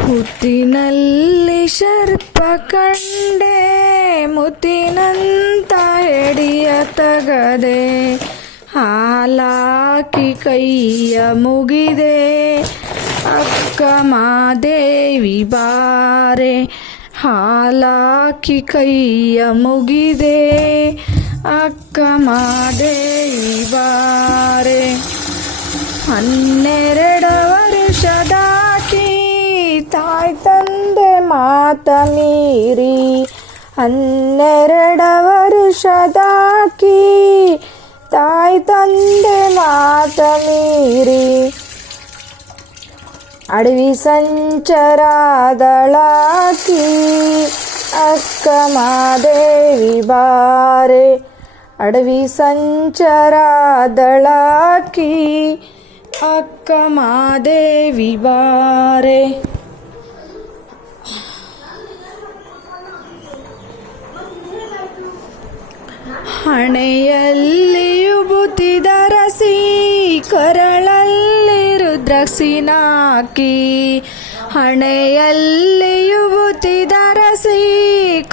ಹುತ್ತಿನಲ್ಲಿ ಸರ್ಪ ಕಂಡೆ ಮುತ್ತಿನಂತ ಎಡಿಯ ತಗದೆ ಹಾಲಾಕಿ ಕೈಯ ಮುಗಿದೆ ಅಕ್ಕ ಮಾದೇವಿ ಬಾರೆ ಹಾಲಾಕಿ ಕೈಯ ಮುಗಿದೆ ಅಕ್ಕ ಮಾದೇವಿ ಬಾರೆ 12 ವರ್ಷದಾಕಿ ತಾಯಿ ತಂದೆ ಮಾತ ಮೀರಿ 12 ವರ್ಷದಾಕಿ ತಾಯಿ ತಂದೆ ಮಾತ ಮೀರಿ ಅಡವಿ ಸಂಚರಾದಳಾಕಿ ಅಕ್ಕ ಮಾದೇವಿ ಬಾರೆ ಅಡವಿ ಸಂಚರಾದಳಾಕಿ ಅಕ್ಕ ಮಾದೇವಿ ಬಾರೆ ಹಣೆಯಲ್ಲಿ ವಿಭೂತಿ ಧರಿಸಿ ಕೊರಳಲ್ಲಿ ರುದ್ರಾಕ್ಷಿನಾಕಿ ಹಣೆಯಲ್ಲಿ ವಿಭೂತಿ ಧರಿಸಿ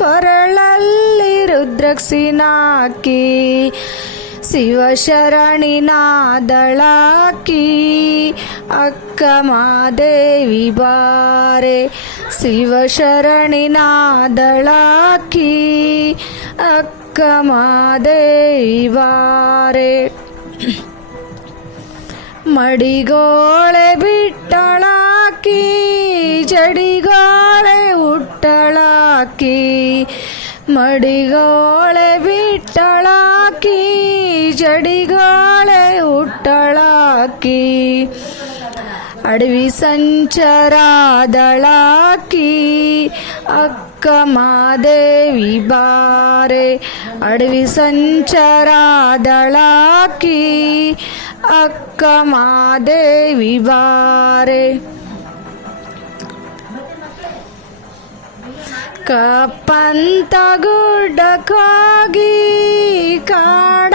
ಕೊರಳಲ್ಲಿ ರುದ್ರಾಕ್ಷಿನಾಕಿ ಶಿವಶರಣಿ ನಾದಳಾಕಿ ಅಕ್ಕ ಮಾದೇವಿ ಬಾರೆ ಶಿವಶರಣಿ ನಾದಳಾಕಿ ಅಕ್ಕ ಮಾದೇವಿ ಬಾರೆ ಮಡಿಗೋಳೆ ಬಿಟ್ಟಳಾಕಿ ಜಡಿಗೋಳೆ ಹುಟ್ಟಳಾಕಿ ಮಡಿಗೋಳೆ ಬಿಟ್ಟಳಾಕಿ ಜಡಿಗೋಳೆ ಹುಟ್ಟಳಾಕಿ ಅಡವಿ ಸಂಚರಾದಳಾಕಿ ಅಕ್ಕ ಮಾದೇವಿ ಬಾರೆ ಅಡವಿ ಸಂಚರಾದಳಾಕಿ ಅಕ್ಕ ಮಾದೇವಿ ಬಾರೆ ಕಪ್ಪಂತ ಗುಡ್ಡಕ್ಕೋಗಿ ಕಾಡ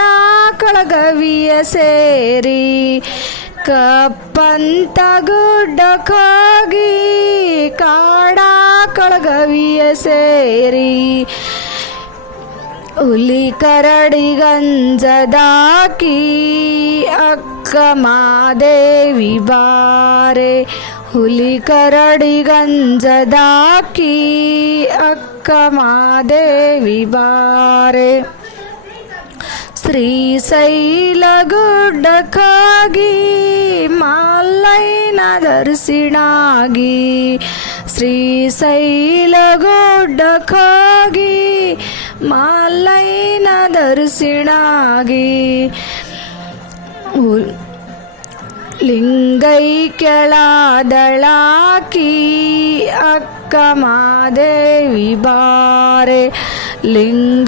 ಕಳಗವಿಯ ಸೇರಿ ಕಪ್ಪಂತ ಗುಡ್ಡಕ್ಕೋಗಿ ಕಾಡ ಕಳಗವಿಯ ಸೇರಿ ಹುಲಿ ಕರಡಿ ಗಂಜದಾಕಿ ಅಕ್ಕ ಮಾದೇವಿ ಬಾರೆ ಹುಲಿ ಕರಡಿ ಗಂಜದಾಕಿ ಅಕ್ಕ ಮಾದೇವಿ ಬಾರೆ ಶ್ರೀಶೈಲ ಗುಡ್ಡಕ್ಕೋಗಿ ಮಲ್ಲಯ್ಯನ ದರ್ಶನಾಗಿ ಶ್ರೀಶೈಲ ಗುಡ್ಡಕ್ಕೋಗಿ ಮಲ್ಲಯ್ಯನ ದರ್ಶನಾಗಿ ಲಿಂಗೈಕ್ಯಳಾದಳಾಕಿ ಅಕ್ಕ ಮಾದೇವಿ ಬಾರೆ ಲಿಂಗೈಕ್ಯಳಾದಳಾಕಿ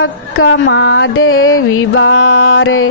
ಅಕ್ಕ ಮಾದೇವಿ ಬಾರೆ